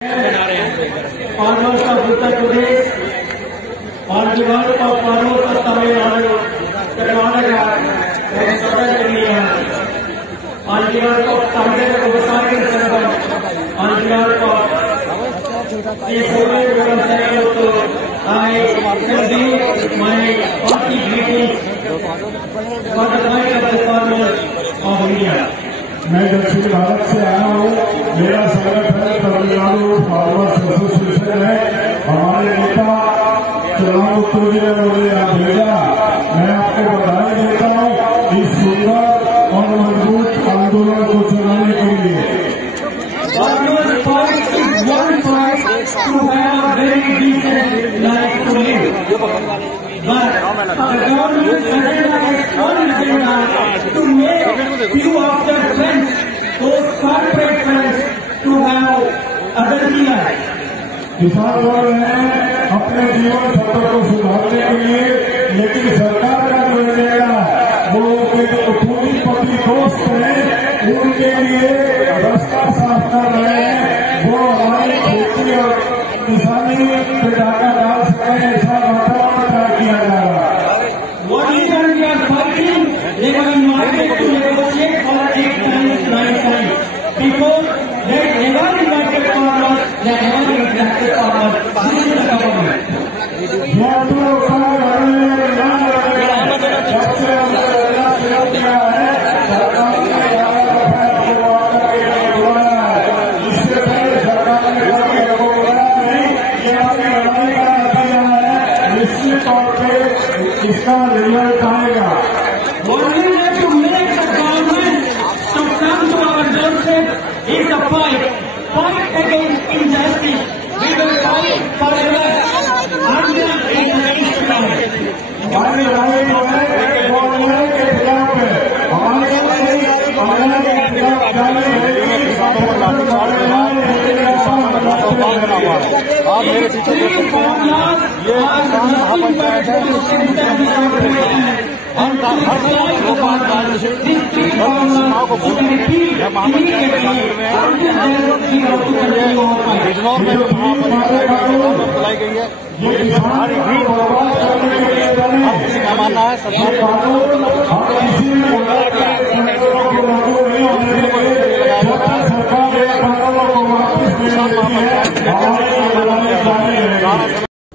Farmers of Uttar Pradesh, on behalf of farmers of Tamil Nadu, Karnataka, and Southern India, on behalf of Tamil Vyavasaya Sangam, on behalf of the Survey Vyavasaya Uttar, I convey my hearty greetings for the right of the farmers of India. मैं दक्षिण भारत से आया हूँ। मेरा संगठन Tamil Nadu farmers association है। हमारे नेता चुनाव उत्तर जी ने मुझे यहाँ भेजा। मैं आपको बधाई देता हूँ इस सुंदर और मजबूत आंदोलन को चलाने के लिए। Farmers' fight is one fight to have a very decent life to live. But the government agenda has one agenda to make few of their friends, those corporate friends, to have a better life. किसान लोग हैं अपने जीवन स्तर को सुधारने के लिए, लेकिन सरकार का जो एजेंडा वो पूंजीपति दोस्त हैं उनके लिए रास्ता साफ कर रहे हैं। वो हमारी खेती और किसानी पे डाका डाल सके ऐसा वातावरण तैयार किया जा रहा है। What is that we are fighting? They were invited to negotiate for 8 times, 9 times. Because they never invited farmers, they never invited farmers. This is the government. इसका रिजल्ट आएगा। What we have to make the government to come to our doorstep is a fight against injustice. We will fight forever until it is restored. हमारी लड़ाई जो है वो अन्याय के खिलाफ है। हमारे अन्याय के खिलाफ जारी रहेगी। आप मेरे पीछे ये पंचायत है। बुलाई गई है। ये हमारी भीड़ का मानना है सरकार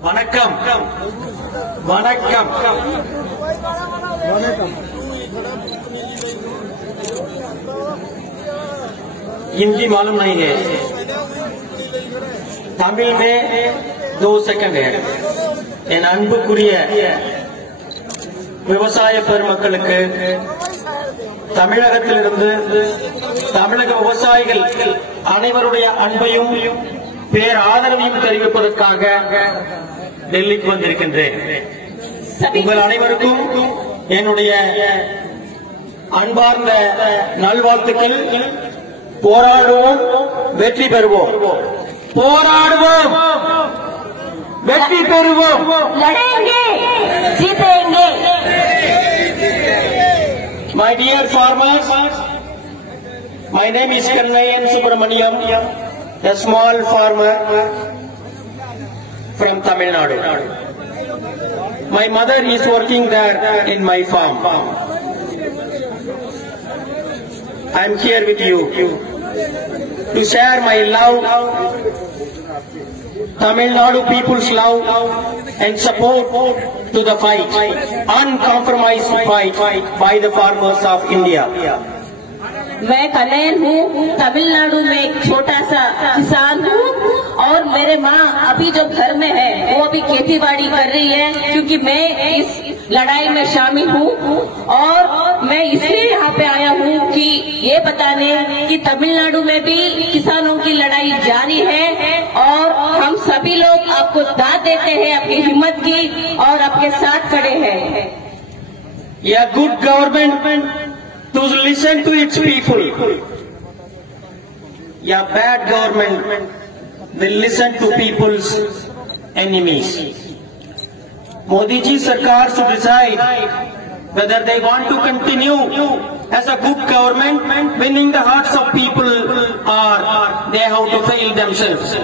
வணக்கம் வணக்கம் हिंदी मालूम नहीं है, तमिल में 2 செகண்ட் है। என் அன்புக்குரிய விவசாய பெருமக்களுக்கு தமிழகத்திலிருந்து தமிழக விவசாயிகள் அனைவருடைய அன்பையும் பேர் ஆதரவையும் தெரிவிப்பதற்காக டெல்லிக்கு வந்திருக்கின்றேன். உங்கள் அனைவருக்கும் என்னுடைய அன்பார்ந்த நல்வாழ்த்துக்கள். போராடுவோம், வெற்றி பெறுவோம். போராடுவோம், வெற்றி பெறுவோம். लड़ेंगे, जीतेंगे. My dear farmers, my name is Kannayan Subramaniam, a small farmer from Tamil Nadu. My mother is working there in my farm. I am here with you to share my love, Tamil Nadu people's love and support to the fight, uncompromised fight by the farmers of India. मैं कन्नैयन हूँ, तमिलनाडु में एक छोटा सा किसान हूँ और मेरे माँ अभी जो घर में है वो अभी खेती बाड़ी कर रही है, क्योंकि मैं इस लड़ाई में शामिल हूँ। और मैं इसलिए यहाँ पे आया हूँ कि ये बताने कि तमिलनाडु में भी किसानों की लड़ाई जारी है और हम सभी लोग आपको दाद देते हैं आपकी हिम्मत की और आपके साथ खड़े हैं। A good government to listen to its people. A bad government will listen to people's enemies. Modi ji Sarkar should decide whether they want to continue as a good government winning the hearts of people, or they have to fail themselves.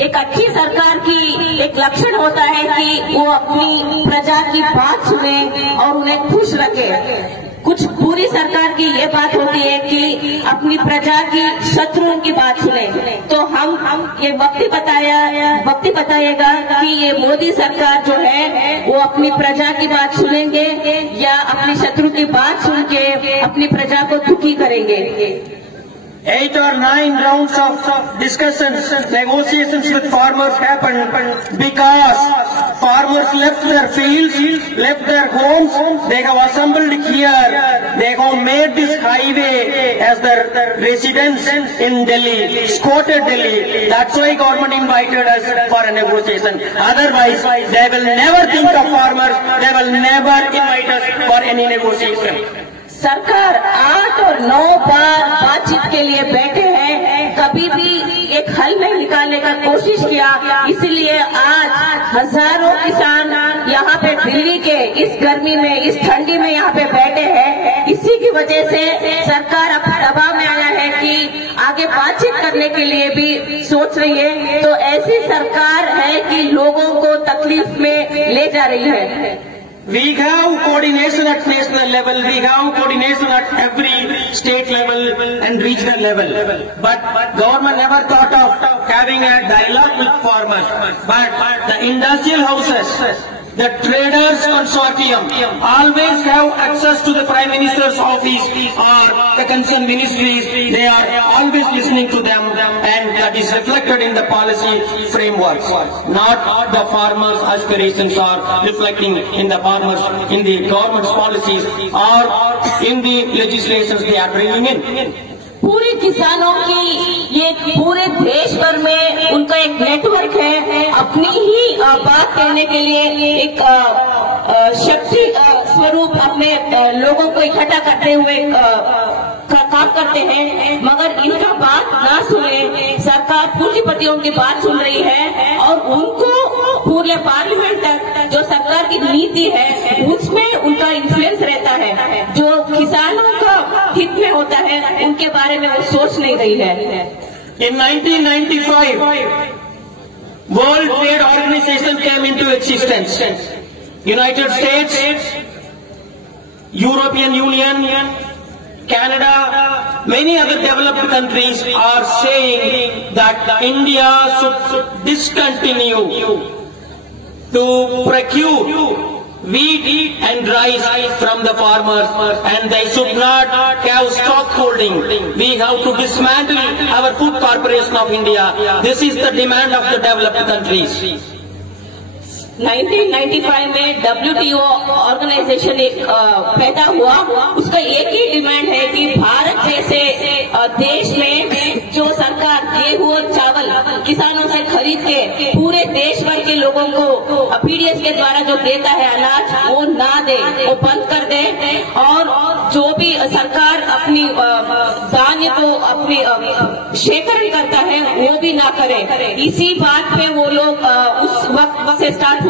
एक अच्छी सरकार की एक लक्षण होता है कि वो अपनी प्रजा की बात सुने और उन्हें खुश रखे। कुछ बुरी सरकार की ये बात होती है कि अपनी प्रजा की शत्रुओं की बात सुने। तो हम ये वक्त बताएगा कि ये मोदी सरकार जो है वो अपनी प्रजा की बात सुनेंगे या अपनी शत्रु की बात सुन के अपनी प्रजा को दुखी करेंगे। 8 or 9 rounds of discussions, negotiations with farmers happened because farmers left their fields, left their homes. They have assembled here. They have made this highway as their residence in Delhi, escorted Delhi. That's why government invited us for a negotiation. Otherwise, they will never think of farmers. They will never invite us for any negotiation. सरकार 8 और 9 बार बातचीत के लिए बैठे हैं, कभी भी एक हल नहीं निकालने का कोशिश किया। इसलिए आज हजारों किसान यहाँ पे दिल्ली के इस गर्मी में, इस ठंडी में यहाँ पे बैठे हैं। इसी की वजह से सरकार अब दबाव में आया है कि आगे बातचीत करने के लिए भी सोच रही है। तो ऐसी सरकार है कि लोगों को तकलीफ में ले जा रही है। We have coordination at national level, we have coordination at every state level and regional level. But government never thought of having a dialogue with farmers. But the industrial houses, the traders consortium always have access to the Prime Minister's office or the concerned ministries. They are always listening to them, and that is reflected in the policy frameworks. Not the farmers' aspirations are reflecting in the farmers, in the government's policies or in the legislations they are bringing in. पूरे किसानों की ये पूरे देश भर में उनका एक नेटवर्क है। अपनी ही बात कहने के लिए एक शक्ति स्वरूप अपने लोगों को इकट्ठा करते हुए काम करते हैं, मगर इनका बात ना सुने सरकार पूंजीपतियों की बात सुन रही है और उनको पूरे पार्लियामेंट तक जो सरकार की नीति है उसमें उनका इन्फ्लुएंस रहता है। जो किसानों का हित में होता है उनके बारे में वो सोच नहीं रही है। In 1995, World Trade Organization came into existence. United States, European Union, Canada, many other developed countries are saying that India should discontinue to procure wheat and rice from the farmers, and they should not have stock holding. We have to dismantle our Food Corporation of India. This is the demand of the developed countries. 1995 में WTO organisation एक पैदा हुआ। उसका एक ही demand है कि भारत जैसे देश में जो सरकार गेहूं और चावल किसानों से खरीद के पूरे देश भर के लोगों को PDS के द्वारा जो देता है अनाज वो ना दे, वो बंद कर दे, और जो भी सरकार अपनी धान्य को अपनी शेखरण करता है वो भी ना करे। इसी बात पे वो लोग उस वक्त से स्टार्ट हुआ।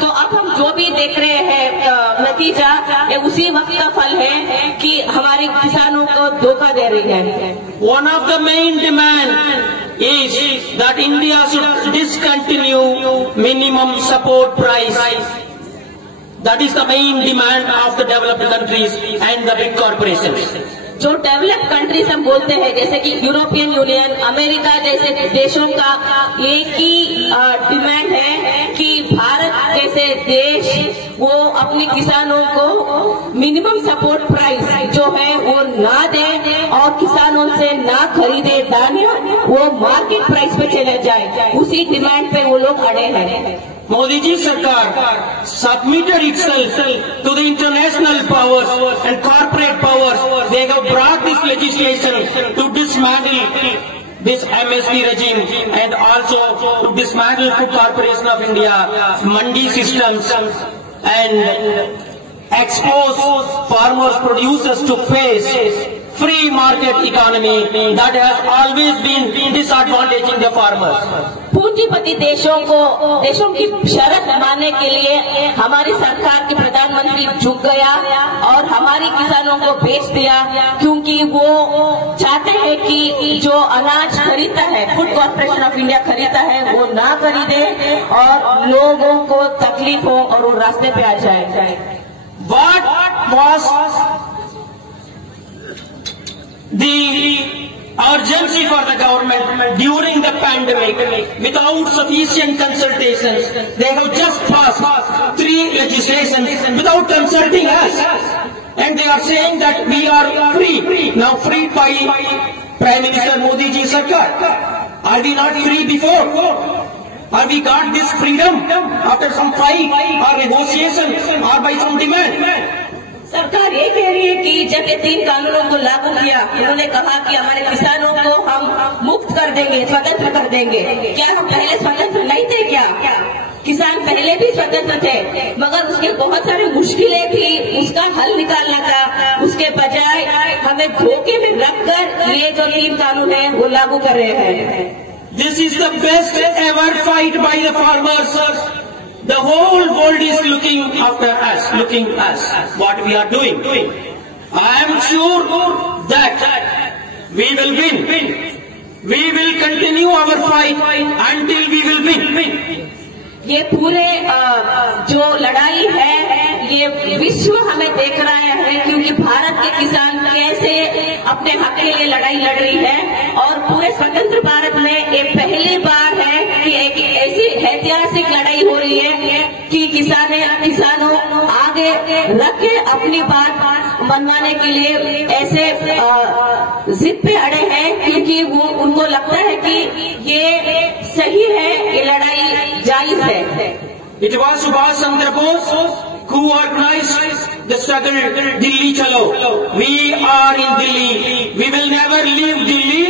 तो अब हम जो भी देख रहे हैं नतीजा ये उसी वक्त का फल है कि हमारे किसानों को धोखा दे रही है। One of the main demand is that India should discontinue minimum support price. That is the main demand of the developed countries and the big corporations. जो डेवलप्ड कंट्रीज हम बोलते हैं जैसे कि यूरोपियन यूनियन, अमेरिका जैसे देशों का एक ही डिमांड है कि भारत जैसे देश वो अपने किसानों को मिनिमम सपोर्ट प्राइस जो है वो ना दे और किसानों से ना खरीदे धान्य, वो मार्केट प्राइस पे चले जाए। उसी डिमांड पे वो लोग अड़े हैं। Modi ji Sarkar submitted itself to the international powers and corporate powers. They have brought this legislation to dismantle this MSP regime and also to dismantle Food Corporation of India, mandi systems, and expose farmers, producers to face free market economy that has always been disadvantaging the farmers. पूंजीपति देशों की शर्त मानने के लिए हमारी सरकार के प्रधानमंत्री झुक गया और हमारे किसानों को बेच दिया, क्योंकि वो चाहते हैं कि जो अनाज खरीदता है, फूड कॉर्पोरेशन ऑफ इंडिया खरीदता है, वो ना खरीदे और लोगों को तकलीफ हो और वो रास्ते पे आ जाए। What was the urgency for the government during the pandemic? Without sufficient consultations, they have just passed 3 legislations without consulting us, and they are saying that we are free now, freed by Prime Minister Modi ji Sarkar. Are we not free before? Or we got this freedom after some fight or negotiation or by some demand? सरकार ये कह रही है कि जब ये 3 कानूनों को लागू किया, उन्होंने कहा कि हमारे किसानों को हम मुक्त कर देंगे, स्वतंत्र कर देंगे। क्या हम पहले स्वतंत्र नहीं थे क्या? किसान पहले भी स्वतंत्र थे, मगर उसके बहुत सारी मुश्किलें थी, उसका हल निकालना था। उसके बजाय हमें धोखे में रखकर ये जो 3 कानून है वो लागू कर रहे हैं। This is the best ever fight by the farmers. The whole world is looking after us, what we are doing. I am sure that we will win. We will continue our fight until we will win. ये पूरे जो लड़ाई है, ये विश्व हमें देख रहा है, क्योंकि भारत के किसान कैसे अपने हक के लिए लड़ाई लड़ रही है। और पूरे स्वतंत्र भारत में ये पहली बार है कि एक ऐसी ऐतिहासिक लड़ाई हो रही है कि किसानों आगे रख के अपनी बात मनवाने के लिए ऐसे जिद पे अड़े हैं, क्योंकि वो उनको लगता है कि ये सही है, ये लड़ाई जायज है। It was Subhash Chandra Bose who organized the struggle Delhi Chalo. We are in Delhi. We will never leave Delhi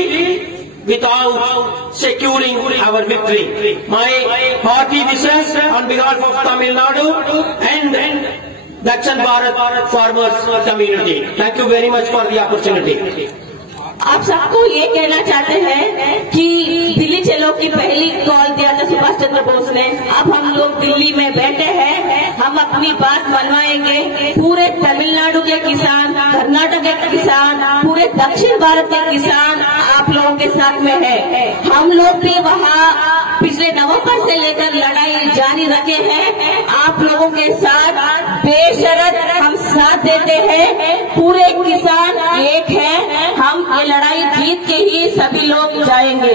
without securing our victory. My hearty wishes on behalf of Tamil Nadu and Dakshin Bharat farmers community. Thank you very much for the opportunity. आप सबको ये कहना चाहते हैं कि दिल्ली चलो की पहली कॉल दिया था सुभाष चंद्र बोस ने। अब हम लोग दिल्ली में बैठे हैं, हम अपनी बात मनवाएंगे। पूरे तमिलनाडु के किसान, कर्नाटक के किसान, पूरे दक्षिण भारत के किसान आप लोगों के साथ में है। हम लोग भी वहाँ पिछले नवंबर से लेकर लड़ाई जारी रखे हैं। आप लोगों के साथ बेशर्त हम साथ देते हैं। पूरे किसान एक है, हम ये लड़ाई जीत के ही सभी लोग जाएंगे।